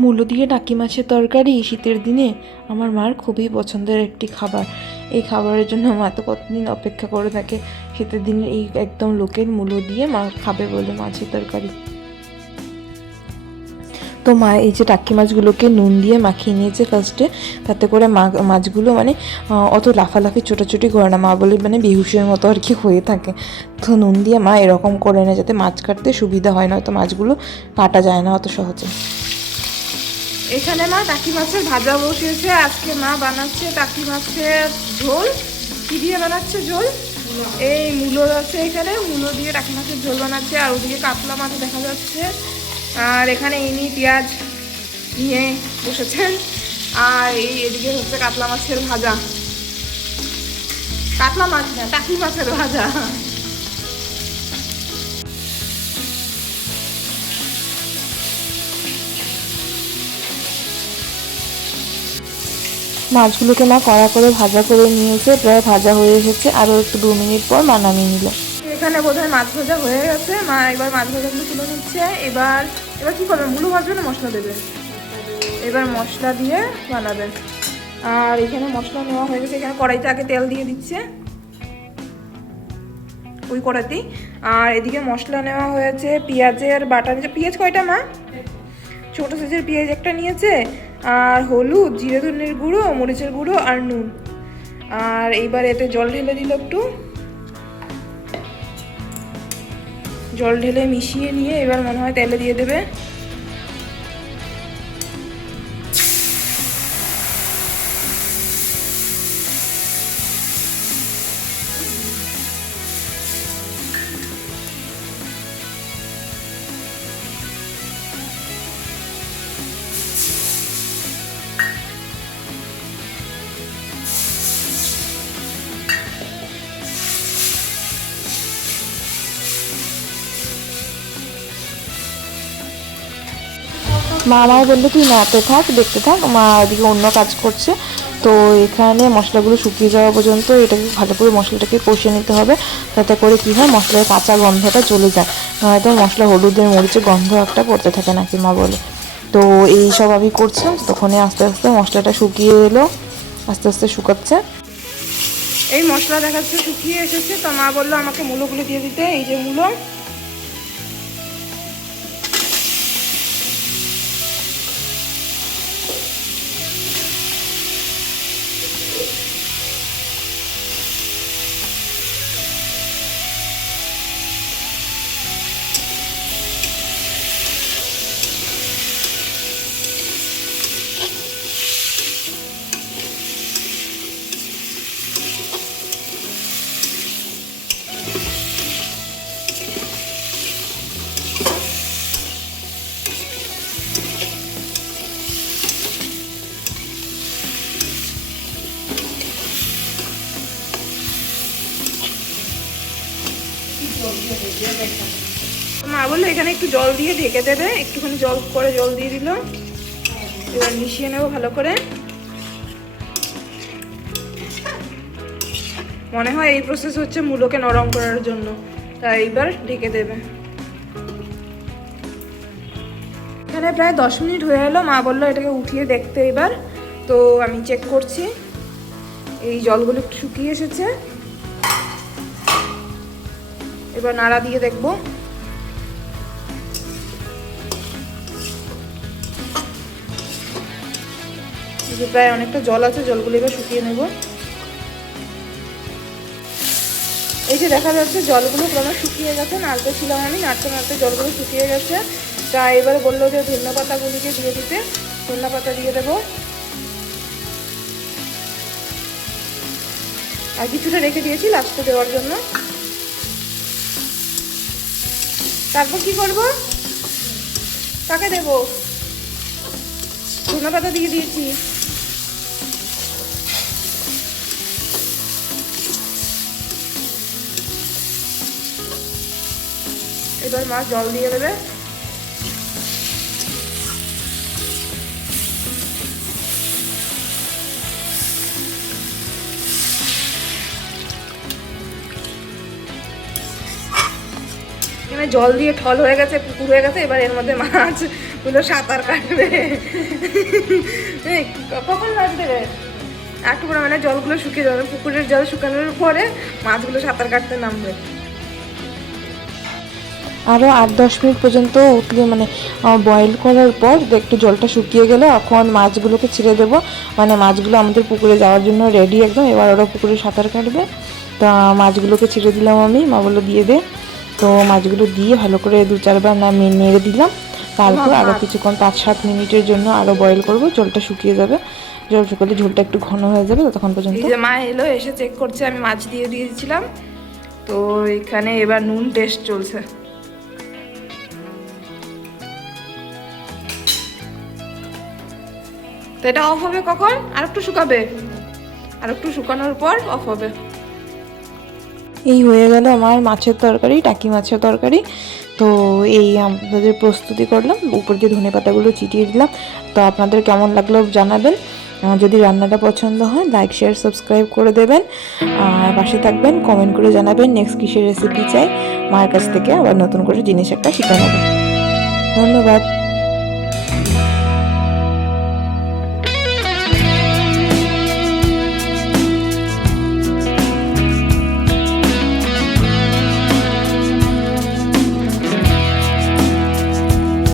মূলো দিয়ে টাকি মাছের তরকারি শীতের দিনে আমার মার খুবই পছন্দের একটি খাবার। এই খাবারের জন্য মা তো কতদিন অপেক্ষা করে থাকে শীতের দিনে এই একদম লোকের মূলো দিয়ে মা খাবে বলে মাছের তরকারি। তো মা এই যে টাকি মাছগুলোকে নুন দিয়ে মাখিয়ে নিয়েছে ফার্স্টে, তাতে করে মাছগুলো মানে অত লাফালাফি ছোটাছুটি করে না, মা বলে মানে বেহুশের মতো আর কি হয়ে থাকে। তো নুন দিয়ে মা এরকম করে না যাতে মাছ কাটতে সুবিধা হয়, না তো মাছগুলো কাটা যায় না অত সহজে। এখানে মা টাকি মাছের ভাজা বসিয়েছে। আজকে মা বানাচ্ছে টাকি মাছের ঝোল। কি দিয়ে বানাচ্ছে ঝোল? এই মূলো আছে, এখানে মূলো দিয়ে টাকি মাছের ঝোল বানাচ্ছে। আর ওদিকে কাতলা মাছ দেখা যাচ্ছে। আর এখানে ইনি পেঁয়াজ নিয়ে বসেছেন। আর এদিকে হচ্ছে কাতলা মাছের ভাজা। কাতলা মাছ না, টাকি মাছের ভাজা। মাছগুলোকে মা কড়া করে ভাজা করে নিয়েছে, প্রায় ভাজা হয়ে এসেছে। আরও একটু 2 মিনিট পর মা নামিয়ে নিল। এখানে বোধহয় মাছ ভাজা হয়ে গেছে। মা এবার মাছ ভাজাগুলো তুলে নিচ্ছে। এবার এবার কি করবেন? মূলো ভাজবে না মশলা দেবে? এবার মশলা দিয়ে বানাবেন। আর এখানে মশলা নেওয়া হয়ে গেছে। এখানে কড়াইতে আগে তেল দিয়ে দিচ্ছে, ওই কড়াইতেই। আর এদিকে মশলা নেওয়া হয়েছে, পেঁয়াজের বাটা নিয়েছে। পেঁয়াজ কয়টা মা? ছোটো সাইজের পেঁয়াজ একটা নিয়েছে। আর হলুদ, জিরে ধনের গুঁড়ো, মরিচের গুঁড়ো আর নুন। আর এইবার এতে জল ঢেলে দিল, একটু জল ঢেলে মিশিয়ে নিয়ে এবার মনে হয় তেলে দিয়ে দেবে। মা আমায় বললো তুই নাড়তে থাক, দেখতে থাক। মা ওদিকে অন্য কাজ করছে। তো এখানে মশলাগুলো শুকিয়ে যাওয়া পর্যন্ত এটাকে ভালো করে মশলাটাকে কষিয়ে নিতে হবে, তাতে করে কী হয় মশলার কাঁচা গন্ধটা চলে যায়। নয়তো মশলা হলুদের মরিচের গন্ধ একটা করতে থাকে নাকি মা বলে। তো এই সব আমি করছিলাম, তখনই আস্তে আস্তে মশলাটা শুকিয়ে এলো, আস্তে আস্তে শুকাচ্ছে। এই মশলা দেখাচ্ছে শুকিয়ে এসেছে। তো মা বললো আমাকে মূলোগুলো দিয়ে দিতে। এই যে মূলো, মা বললো এখানে একটু জল দিয়ে ঢেকে দেবে। একটুখানি জল দিয়ে দিল। এবার মিশিয়ে নেবো ভালো করে। মনে হয় এই প্রসেস হচ্ছে মূলোকে নরম করার জন্য, তাই এবার ঢেকে দেবে। এখানে প্রায় 10 মিনিট হয়ে এলো। মা বললো এটাকে উঠিয়ে দেখতে এবার। তো আমি চেক করছি। এই জলগুলো একটু শুকিয়ে এসেছে। এবার নাড়া দিয়ে দেখবো। প্রায় অনেকটা জল আছে, জলগুলো এবার শুকিয়ে নেব। এই যে দেখা যাচ্ছে জলগুলো ক্রমে শুকিয়ে গেছে। নাড়তে ছিলাম আমি, নাড়তে নাড়তে জলগুলো শুকিয়ে গেছে। তা এবার বললো যে ধনিয়া পাতাগুলিকে দিয়ে দিতে। ধনিয়া পাতা দিয়ে দেবো। আর কিছুটা রেখে দিয়েছি লাস্টে দেওয়ার জন্য। তারপর কি করব? কাকে দেব? ধনিয়া পাতা দিয়ে দিয়েছি। এবার মা জল দিয়ে দেবে। এখানে জল দিয়ে ঠল হয়ে গেছে, পুকুর হয়ে গেছে। এবার এর মধ্যে বললো সাঁতার কাটবে। কখন লাগবে রে? একটু করে মানে জলগুলো শুকিয়ে যাবে, পুকুরের জল শুকানোর পরে মাছগুলো সাঁতার কাটতে নামবে। আরও 8-10 মিনিট পর্যন্ত উতলে মানে বয়েল করার পর একটু জলটা শুকিয়ে গেলে এখন মাছগুলোকে ছেড়ে দেবো। মানে মাছগুলো আমাদের পুকুরে যাওয়ার জন্য রেডি একদম। এবার ওরা পুকুরে সাঁতার কাটবে। তো মাছগুলোকে ছেড়ে দিলাম আমি, মা বললো দিয়ে দে। তো মাছগুলো দিয়ে ভালো করে 2-4 বার নেড়ে দিলাম। তারপর আরও কিছুক্ষণ 5-7 মিনিটের জন্য আরও বয়েল করবো, জলটা শুকিয়ে যাবে। জল শুকালে ঝোলটা একটু ঘন হয়ে যাবে, ততক্ষণ পর্যন্ত। এই যে মা এলো, এসে চেক করছে, আমি মাছ দিয়ে দিয়েছিলাম। তো এখানে এবার নুন টেস্ট চলছে। তো এটা অফ হবে কখন? আর একটু শুকাবে, আর একটু শুকানোর পর অফ হবে। এই হয়ে গেল আমার মাছের তরকারি, টাকি মাছের তরকারি। তো এই আপনাদের প্রস্তুতি করলাম, উপর দিয়ে ধনেপাতাগুলো চিটিয়ে দিলাম। তো আপনাদের কেমন লাগলো জানাবেন। যদি রান্নাটা পছন্দ হয় লাইক শেয়ার সাবস্ক্রাইব করে দেবেন, আর পাশে থাকবেন, কমেন্ট করে জানাবেন নেক্সট কিসের রেসিপি চাই। মায়ের কাছ থেকে আবার নতুন করে জিনিস একটা শিখে নেবেন। ধন্যবাদ।